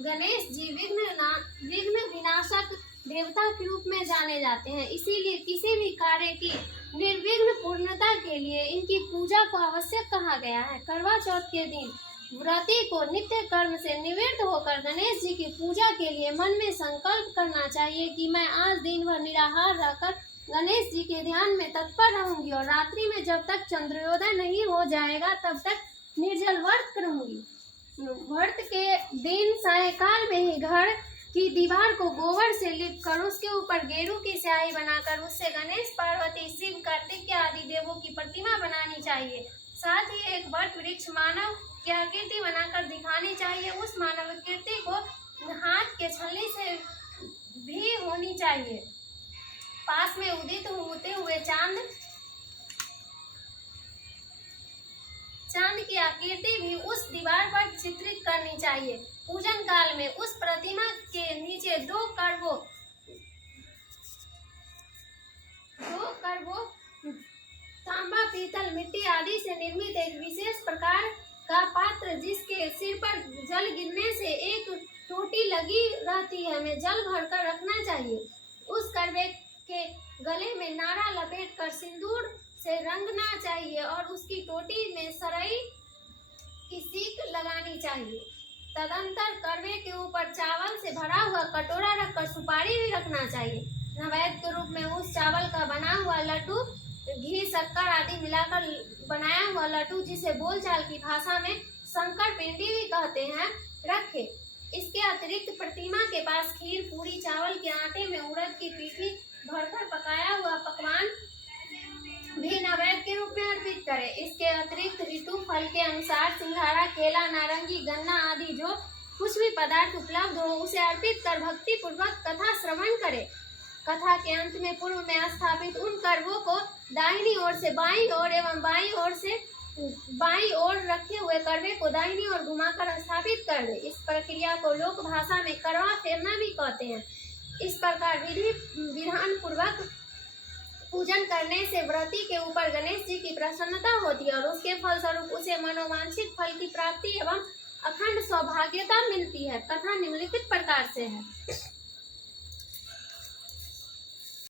गणेश जी विघ्न विनाशक देवता के रूप में जाने जाते हैं। इसीलिए किसी भी कार्य की निर्विघ्न पूर्णता के लिए इनकी पूजा को आवश्यक कहा गया है। करवा चौथ के दिन व्रती को नित्य कर्म से निवृत्त होकर गणेश जी की पूजा के लिए मन में संकल्प करना चाहिए कि मैं आज दिन भर निराहार रहकर गणेश जी के ध्यान में तत्पर रहूंगी और रात्रि में जब तक चंद्रोदय नहीं हो जाएगा तब तक निर्जल व्रत करूंगी। व्रत के दिन सायंकाल में ही घर की दीवार को गोबर से लिपकर उसके ऊपर गेरू की स्याही बनाकर उससे गणेश, पार्वती, शिव, कार्तिक आदि देवों की प्रतिमा बनानी चाहिए। साथ ही एक वट वृक्ष मानव की आकृति बनाकर दिखानी चाहिए। उस मानव आकृति को हाथ के छलनी से भी होनी चाहिए। पास में उदित होते हुए चांद की आकृति भी उस दीवार पर चित्रित करनी चाहिए। पूजन काल में उस प्रतिमा के नीचे दो करवों तांबा, पीतल, मिट्टी आदि से निर्मित एक विशेष प्रकार का पात्र जिसके सिर पर जल गिरने से एक टोटी लगी रहती है में जल भरकर रखना चाहिए। उस करवे के गले में नारा लपेटकर सिंदूर से रंगना चाहिए और उसकी टोटी में सरई की सीख लगानी चाहिए। तदंतर करवे के ऊपर चावल से भरा हुआ कटोरा रखकर सुपारी भी रखना चाहिए। नैवेद्य के रूप में उस चावल का बना हुआ लड्डू, घी, शक्कर आदि मिलाकर बनाया हुआ लड्डू, जिसे बोलचाल की भाषा में शंकर पिंडी भी कहते हैं, रखे। इसके अतिरिक्त प्रतिमा के पास खीर, पूरी, चावल के आटे में उड़द की पीठी भरकर पकाया हुआ पकवान भी नैवेद्य के रूप में अर्पित करें। इसके अतिरिक्त ऋतु फल के अनुसार सिंघाड़ा, केला, नारंगी, गन्ना आदि जो कुछ भी पदार्थ उपलब्ध हो उसे अर्पित कर भक्ति पूर्वक कथा श्रवण करें। कथा के अंत में पूर्व में स्थापित उन करवों को दाहिनी ओर से बाईं ओर एवं बाईं ओर रखे हुए करवे को दाहिनी ओर घुमाकर स्थापित कर दे। इस प्रक्रिया को लोक भाषा में करवा फेरना भी कहते हैं। इस प्रकार विधि विधान पूर्वक पूजन करने से व्रती के ऊपर गणेश जी की प्रसन्नता होती है और उसके फलस्वरूप उसे मनोवांछित फल की प्राप्ति एवं अखंड सौभाग्यता मिलती है। कथा निम्नलिखित प्रकार से है।